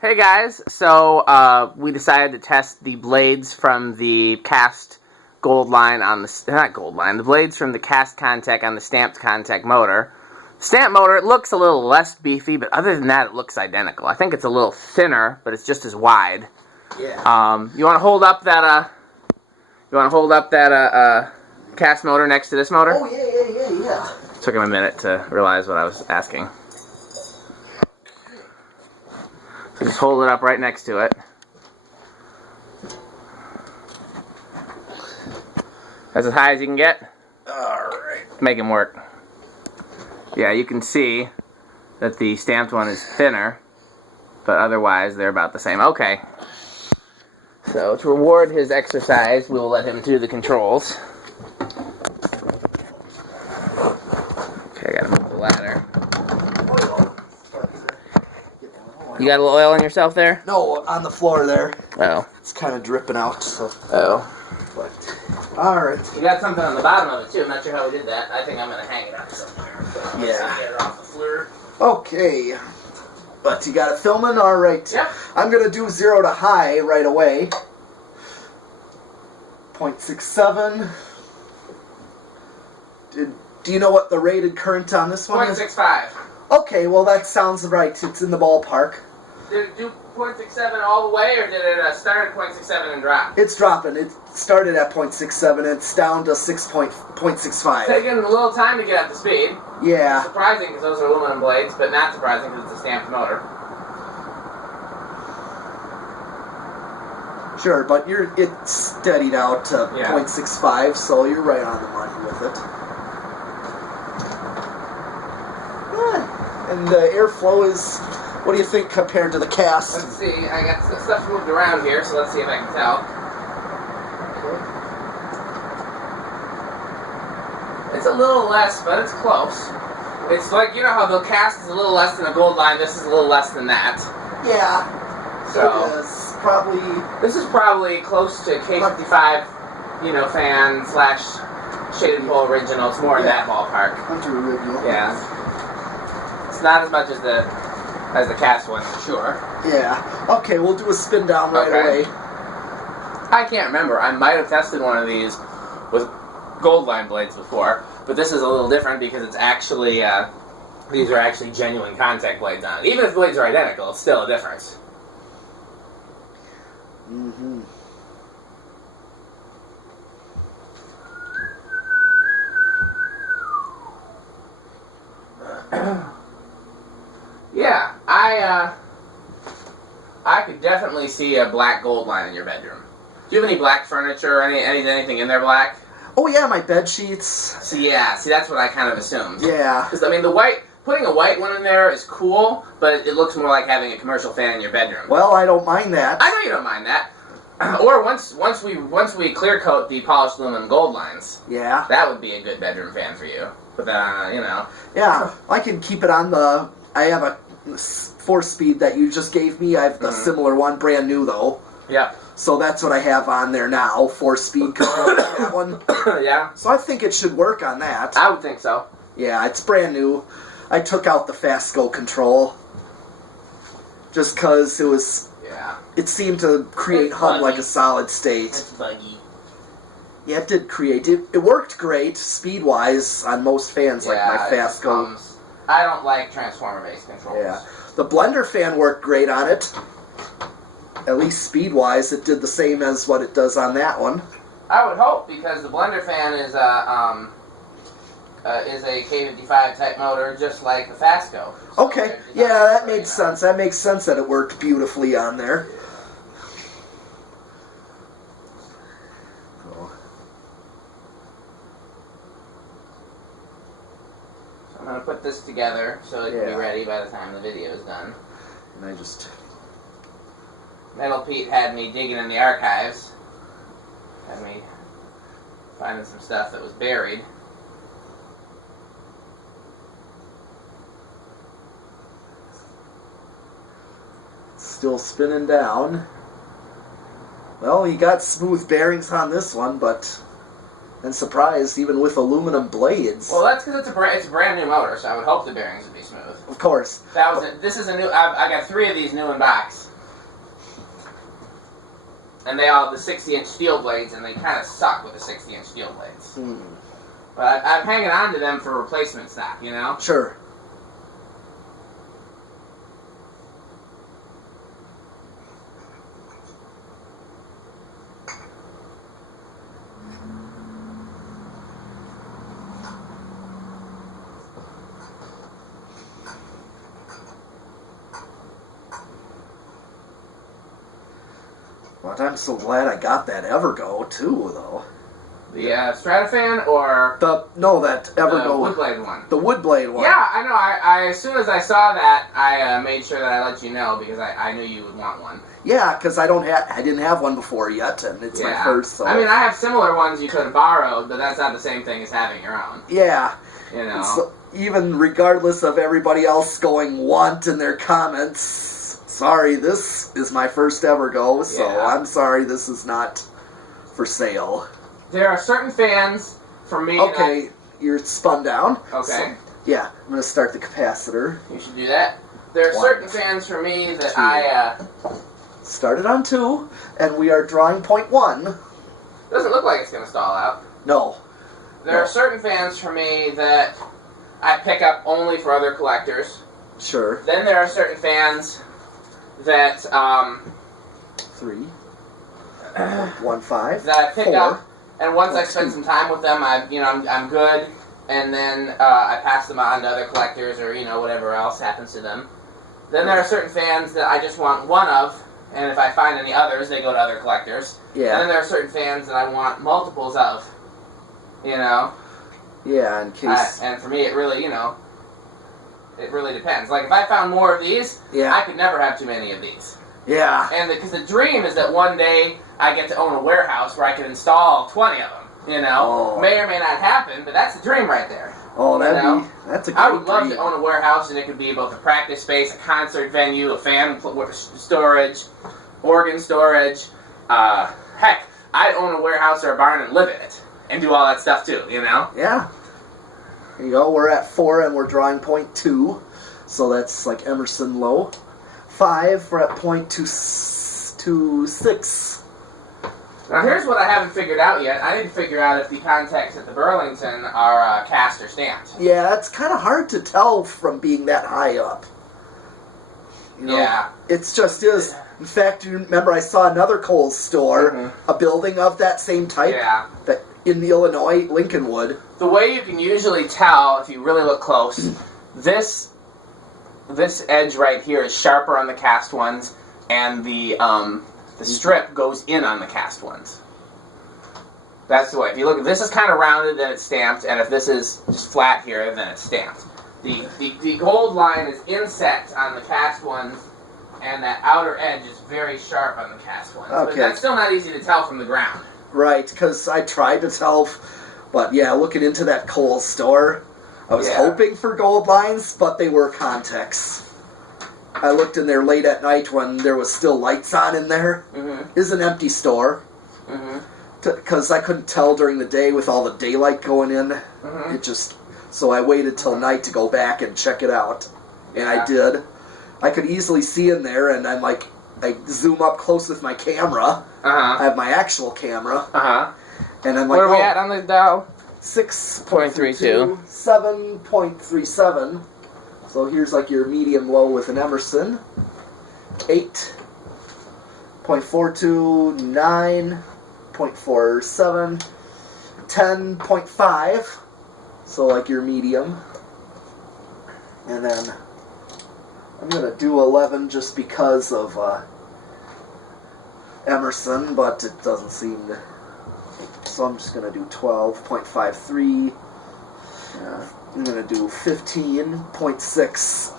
Hey guys, so we decided to test the blades from the cast gold line on the, not gold line, the blades from the cast Contech on the stamped Contech motor. Stamp motor, it looks a little less beefy, but other than that it looks identical. I think it's a little thinner, but it's just as wide. Yeah. You want to hold up that, cast motor next to this motor? Oh, yeah. Took him a minute to realize what I was asking. So just hold it up right next to it. That's as high as you can get. Alright. Make him work. Yeah, you can see that the stamped one is thinner, but otherwise they're about the same. Okay. So to reward his exercise, we will let him do the controls. Okay, I gotta move the ladder. You got a little oil on yourself there? No, on the floor there. Oh. It's kind of dripping out, so. Oh. But, alright. We got something on the bottom of it too. I'm not sure how we did that. I think I'm gonna hang it up somewhere. Yeah. Get it off the floor. Okay. But you got it filming? Alright. Yep. I'm going to do 0 to high right away. 0.67. Do you know what the rated current on this one is? 0.65. Okay, well that sounds right. It's in the ballpark. Did it do 0.67 all the way, or did it start at 0.67 and drop? It's dropping. It started at 0.67. It's down to 0.65. Taking a little time to get up to speed. Yeah. Surprising because those are aluminum blades, but not surprising because it's a stamped motor. Sure, but it's steadied out to 0.65, so you're right on the money with it. Good. And the airflow is, what do you think compared to the cast? Let's see, I got some stuff moved around here, so let's see if I can tell. It's a little less, but it's close. It's like, you know how the cast is a little less than a gold line, this is a little less than that. Yeah. So, it is. Probably. This is probably close to CT56, fan / shaded pole original. It's more in that ballpark. Hunter original. Yeah. It's not as much as the cast one, for sure. Yeah. Okay, we'll do a spin down right away. I can't remember. I might have tested one of these with gold line blades before, but this is a little different because it's actually these are actually genuine Contech blades on it. Even if the blades are identical, it's still a difference. Mm-hmm. Yeah, I could definitely see a black gold line in your bedroom. Do you have any black furniture or anything in there black? Oh yeah, my bed sheets. See, that's what I kind of assumed. Yeah. Because, I mean, putting a white one in there is cool, but it looks more like having a commercial fan in your bedroom. Well, I don't mind that. I know you don't mind that. Or once we clear coat the polished aluminum gold lines, yeah, that would be a good bedroom fan for you. But yeah, I can keep it on the. I have a 4-speed that you just gave me. I have the similar one, brand new though. Yeah. So that's what I have on there now, 4-speed control. That one. Yeah. So I think it should work on that. I would think so. Yeah, it's brand new. I took out the fasco control just because it was. Yeah. It seemed to create hum like a solid state. It's buggy. Yeah, it did create. It worked great, speed-wise, on most fans, like my Fasco. I don't like transformer-based controls. Yeah. The blender fan worked great on it. At least speed-wise, it did the same as what it does on that one. I would hope, because the blender fan is a K55 type motor, just like the Fasco. So okay, yeah, that made sense. That makes sense that it worked beautifully on there. So I'm going to put this together so it can be ready by the time the video is done. And I just... Metal Pete had me digging in the archives. Had me finding some stuff that was buried. Still spinning down. Well, you got smooth bearings on this one, but and surprised even with aluminum blades. Well, that's because it's a brand new motor, so I would hope the bearings would be smooth. Of course. This is a new. I got 3 of these new in box. and they all have the 60-inch steel blades, and they kind of suck with the 60-inch steel blades. But I'm hanging on to them for replacement stock, you know? Sure. But I'm so glad I got that Evergo too, though. The Stratofan or that Evergo the wood blade one. The wood blade one. Yeah, I know. I as soon as I saw that, I made sure that I let you know because I knew you would want one. Yeah, because I didn't have one before yet, and it's my first. So. I mean, I have similar ones you could have borrowed, but that's not the same thing as having your own. Yeah. You know. So, even regardless of everybody else going want in their comments, sorry, this is my first Evergo, so I'm sorry this is not for sale. There are certain fans for me. Okay, you're spun down. Okay. So, yeah, I'm going to start the capacitor. You should do that. There are certain fans for me that I started on 2, and we are drawing point 1. Doesn't look like it's going to stall out. No. There are certain fans for me that I pick up only for other collectors. Sure. Then there are certain fans that 3, 1, 5, that I pick 4, up, and once I 2. spend some time with them, I'm good, and then I pass them on to other collectors or whatever else happens to them. Then there are certain fans that I just want one of, and if I find any others, they go to other collectors. Yeah. And then there are certain fans that I want multiples of. Yeah, in case. And for me, it really, it really depends. Like, if I found more of these, I could never have too many of these. Yeah. And because the dream is that one day I get to own a warehouse where I can install 20 of them. May or may not happen, but that's the dream right there. Oh, that's a great I would love dream. to own a warehouse, and it could be both a practice space, a concert venue, a fan storage, organ storage. Heck, I'd own a warehouse or a barn and live in it, and do all that stuff too. Yeah. There you go. We're at 4, and we're drawing point 2, so that's like Emerson low. 5, we're at point 2.6. Now here's what I haven't figured out yet. I didn't figure out if the Contechs at the Burlington are cast or stamped. Yeah, it's kind of hard to tell from being that high up. It's just is. In fact, you remember I saw another Kohl's store, a building of that same type, that in the Illinois, Lincolnwood. The way you can usually tell, if you really look close, this edge right here is sharper on the cast ones, and the strip goes in on the cast ones. That's the way. If you look, if this is kind of rounded, then it's stamped, and if this is just flat here, then it's stamped. The gold line is inset on the cast ones, and that outer edge is very sharp on the cast ones. Okay. But that's still not easy to tell from the ground. Right, because I tried to tell, but yeah, looking into that Kohl's store, I was hoping for gold lines, but they were Contechs. I looked in there late at night when there was still lights on in there. It's an empty store. Because I couldn't tell during the day with all the daylight going in. So I waited till night to go back and check it out. And I did. I could easily see in there, and I'm like, I zoom up close with my camera. I have my actual camera. And I'm like, where are we at on the dial? 6.32, 7.37. So here's like your medium low with an Emerson. 8.42, 9.47, 10.5. So like your medium. And then I'm going to do 11 just because of Emerson, but it doesn't seem to. So I'm just going to do 12.53. I'm going to do 15.6.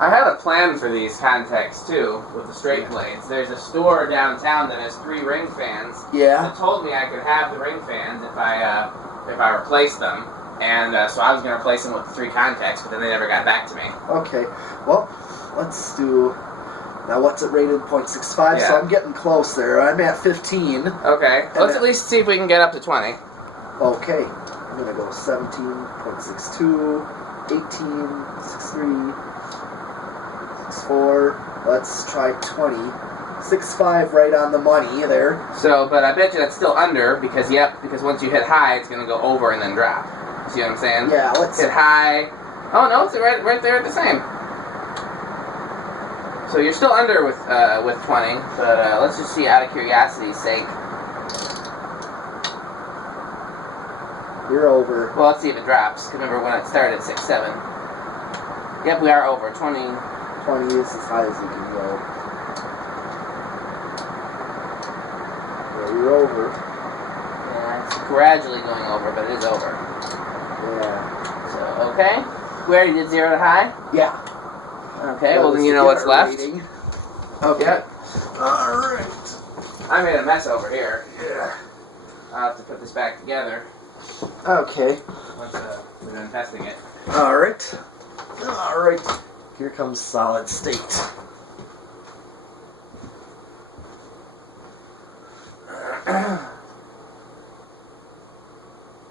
I had a plan for these Contechs too, with the straight blades. There's a store downtown that has 3 ring fans. That told me I could have the ring fans if I replaced them. And so I was going to replace them with the 3 Contechs, but then they never got back to me. Okay, well, let's do. Now, what's it rated? 0.65, so I'm getting close there. I'm at 15. Okay, let's at least see if we can get up to 20. Okay, I'm going to go 17.62, 18.63, 64. Let's try 20. 6.5 right on the money there. So, but I bet you that's still under because, because once you hit high, it's going to go over and then drop. See what I'm saying? Yeah, let's hit high. Oh no, it's right there at the same. So you're still under with 20, but let's just see out of curiosity's sake. You're over. Well, let's see if it drops. 'Cause remember when it started at 6.7. Yep, we are over 20. 20 is as high as you can go. Yeah, you're over. Yeah, it's gradually going over, but it is over. Yeah. So okay, we already did 0 to high. Yeah. Okay, well then you know what's left. Rating. Okay. Yep. All right. I made a mess over here. Yeah. I'll have to put this back together Okay. once we're done testing it. All right. All right. Here comes solid state.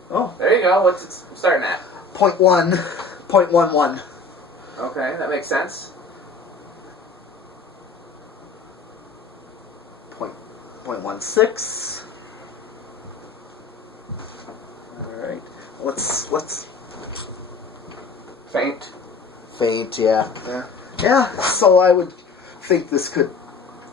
Oh. There you go. What's it starting at? 0.11. Okay, that makes sense. 0.16. All right. Let's Faint. faint. Yeah. Yeah. So I would think this could.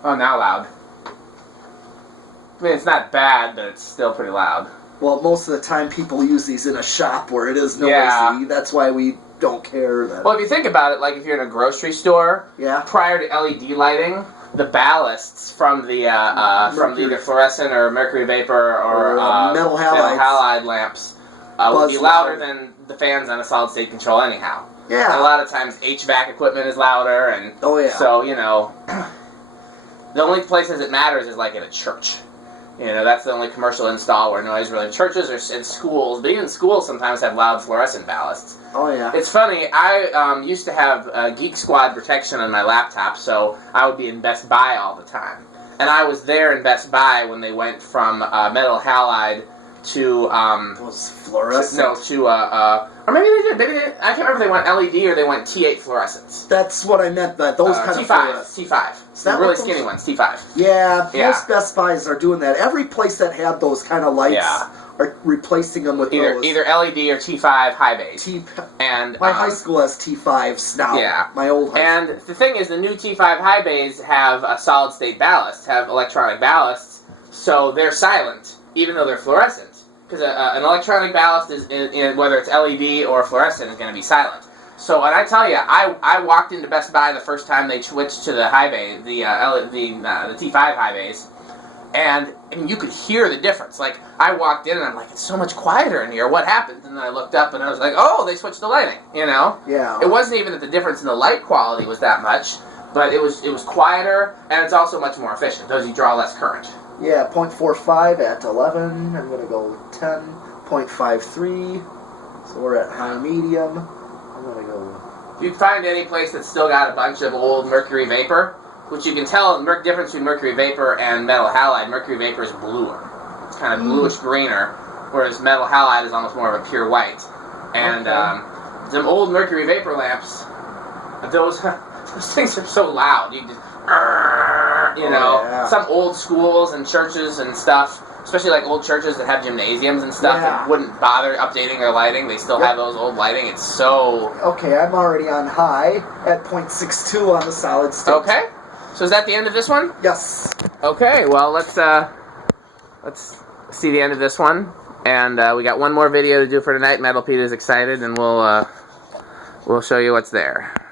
Oh, now loud. I mean, it's not bad, but it's still pretty loud. Well, most of the time people use these in a shop where it is noisy. Yeah. That's why we don't care that. Well, if you think about it, like if you're in a grocery store, Yeah. prior to LED lighting, the ballasts from the from either fluorescent or mercury vapor or metal halide lamps would be louder than the fans on a solid state control anyhow. Yeah. And a lot of times HVAC equipment is louder, and Oh yeah. so you know, the only places it matters is like in a church. You know, that's the only commercial install where noise really. Churches or in schools, but even schools sometimes have loud fluorescent ballasts. Oh yeah. It's funny, I used to have Geek Squad protection on my laptop, so I would be in Best Buy all the time. And I was there in Best Buy when they went from metal halide to Those fluorescent. or maybe they did. I can't remember if they went LED or they went T8 fluorescents. That's what I meant. That those kind of T5. Is The that really what those- skinny ones, T5. Yeah, Yeah. most Best Buys are doing that. Every place that had those kind of lights Yeah. are replacing them with those. Either LED or T5 high base. And My high school has T5s now. Yeah. My old high And the thing is, the new T5 high bays have a solid state ballast, have electronic ballasts, so they're silent, even though they're fluorescent. Because an electronic ballast is, whether it's LED or fluorescent, is going to be silent. So, and I tell you, I walked into Best Buy the first time they switched to the high bay, the T5 high bays, and I mean, you could hear the difference. Like, I walked in and I'm like, it's so much quieter in here. What happened? And then I looked up and I was like, oh, they switched the lighting. You know? Yeah. It wasn't even that the difference in the light quality was that much, but it was quieter, and it's also much more efficient because you draw less current. Yeah, 0.45 at 11. I'm going to go 10. 0.53. So we're at high medium. I'm going to go... If you find any place that's still got a bunch of old mercury vapor, which you can tell the difference between mercury vapor and metal halide, mercury vapor is bluer. It's kind of bluish-greener, whereas metal halide is almost more of a pure white. And some old mercury vapor lamps, those things are so loud. You just... You know, some old schools and churches and stuff, especially like old churches that have gymnasiums and stuff that wouldn't bother updating their lighting. They still have those old lighting. It's so... Okay, I'm already on high at 0.62 on the solid state. Okay. So is that the end of this one? Yes. Okay, well, let's see the end of this one. And we got one more video to do for tonight. Metal Pete is excited, and we'll show you what's there.